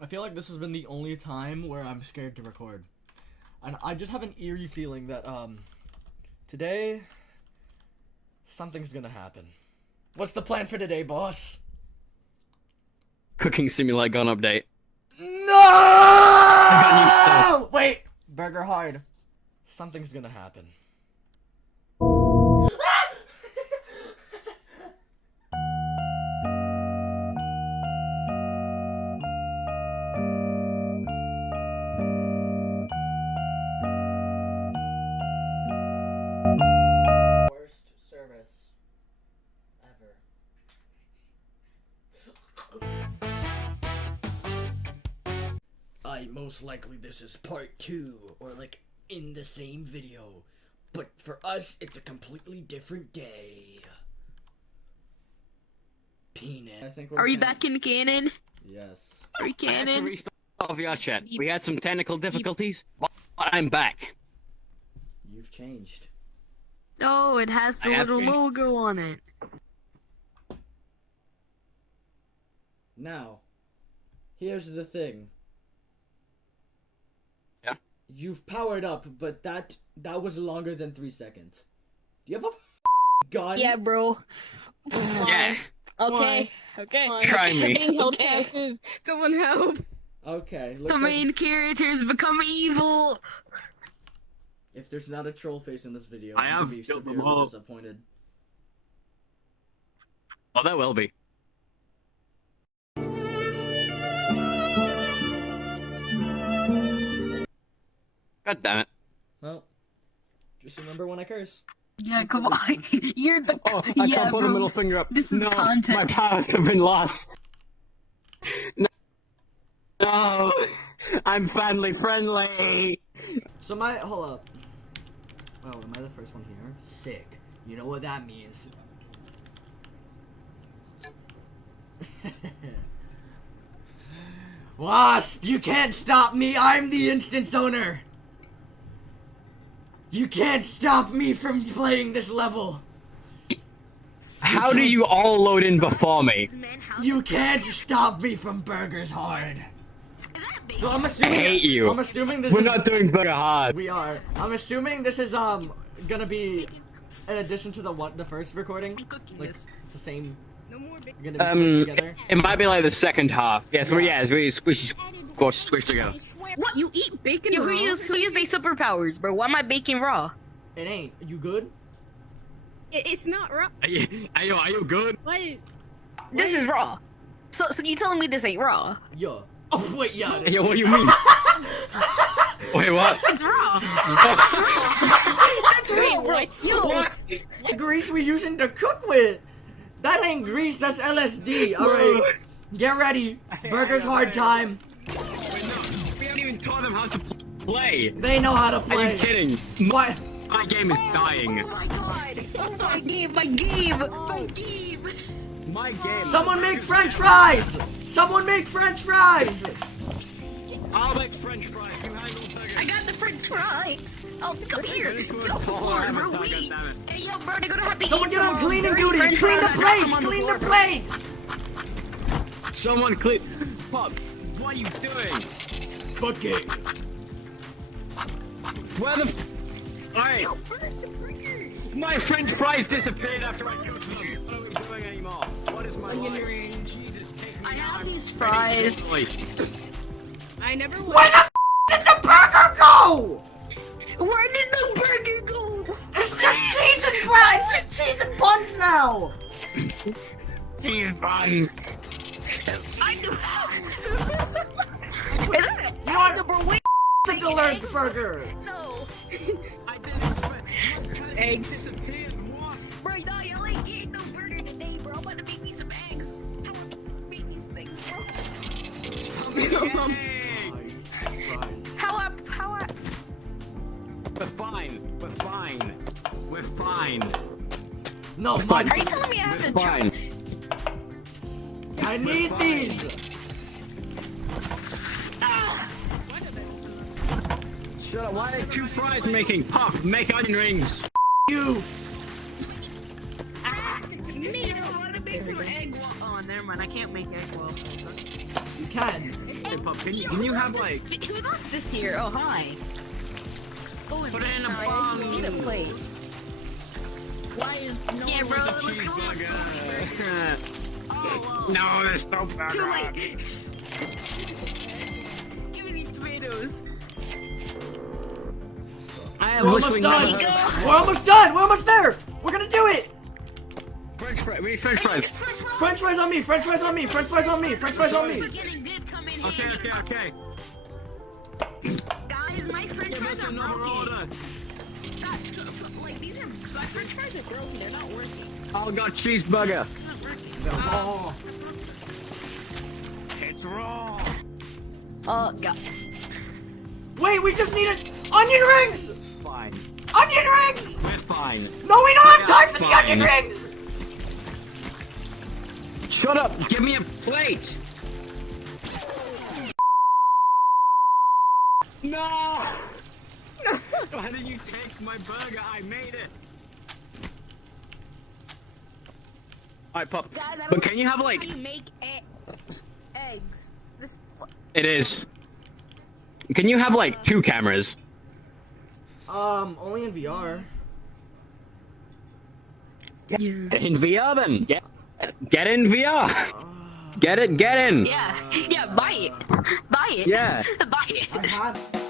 I feel like this has been the only time where I'm scared to record. And I just have an eerie feeling that, today, something's gonna happen. What's the plan for today, boss? Cooking Simulator Gun update. No! Wait! Burger hard. Something's gonna happen. Worst service ever. Most likely this is part 2, or like in the same video. But for us, it's a completely different day. Peanut. I think Are you back in canon? Yes. Are you I had to canon? restart VR chat. We had some technical difficulties, but I'm back. You've changed. No, it has the I have little changed. logo on it. Now, here's the thing. Yeah? You've powered up, but that was longer than 3 seconds. Do you have a gun? Yeah, bro. Yeah. Okay. Okay. Try me. Being held captive. Someone help. Okay, The looks main like characters become evil. if there's not a troll face in this video, I I'm have gonna be killed them severely all. disappointed. Well, that will be. God damn it. Well, just remember when I curse. Yeah, come on. You're the. Oh, I yeah, can't put bro. a middle finger up. This is No, content. my powers have been lost. No, I'm family friendly. So hold up. Oh, am I the first one here? Sick. You know what that means. Wasp, you can't stop me. I'm the instance owner. You can't stop me from playing this level. How do you all load in before me? You can't stop me from Burgers Hard. So I'm I assuming. hate you. I'm assuming this We're is. not doing Burger Hard. We are. I'm assuming this is gonna be in addition to the first recording, Cooking like this. the same. No more big. Gonna be switched together. It might be like the second half. Yes, we squish together. What? You eat bacon Yo, raw? who used their superpowers, bro? Why am I baking raw? It ain't. You good? It's not raw. Are you good? What? This is raw. So you telling me this ain't raw? Yeah. Oh wait, yeah. it is. Yo, what do you mean? Wait, what? It's raw. That's raw, bro. Yo, The grease we using to cook with. That ain't grease. That's LSD. All right. Get ready. Burgers Hard time. We haven't even taught them how to play. They know how to Are play. you kidding? What? My game is dying. oh my god. Oh my game, my game, my game. My game. Someone make French fries. Someone make French fries. I'll make French fries. You handle burgers. I got the French fries. Oh, come here. Ready for a Come tall on, avatar, bro. Wait. goddammit. Hey, yo, bro, they're gonna have to Someone eat get on some cleaning dirty duty. French Clean the fries I got plates. on the Clean floor, the bro. plates. Someone clean. Pop, what are you doing? Cooking. Where the? Alright. My French fries disappeared after I cooked them. What are we doing anymore? What is my life? Jesus, take me I now. have I'm these ready to fries. deploy. I never. Where the did the burger go? Where did the burger go? It's just cheese and fries. It's just cheese and buns now. Cheese bun. I do. Is that You know what? bro? Wait. The Deleuze burger. No. I didn't expect. Eggs. Disappeared. What? Bro, no, y'all ain't getting no burger today, bro. I'm about to make me some eggs. I want to make these things, bro. Eggs. How I? We're fine. We're fine. We're fine. No, fine. Are you telling me I have We're to try? fine. I need fine. these. Shut up. Why are 2 fries making? Pop, make onion rings. You. You want to make some egg waffles? Oh, never mind. I can't make egg waffles. You can. Seriously, Pup, can you have like... Who left this here? Oh, hi. Oh, Put it in a Sorry, I bun. just need a plate. Why is no Yeah, one bro, was a let's go on a cheeseburger? Oh, No, there's no burger. too late. Give me these tomatoes. I We're wish almost we done. never had We're almost done. We're almost there. We're gonna do it. French fries. We need French fries. French fries on me. French fries on me. French fries on me. French fries on me. Forgetting did come in Okay, handy. okay. Guys, my French Give fries us are another broken. order. Guys, like these are my French fries are broken. They're not working. I'll got cheeseburger. It's not working. Oh. It's raw. God. Wait, we just need onion rings. Fine. Onion rings. We're fine. No, we don't have time for the Fine. onion rings. Shut up. Give me a plate. No. Why did you take my burger? I made it. Alright, Pup. Guys, I don't But can you have know like... how you make eggs. This. It is. Can you have like 2 cameras? Only in VR. Get in VR then. Get in VR. Get in. Yeah, buy it. Buy it. Yeah. Buy it. I have.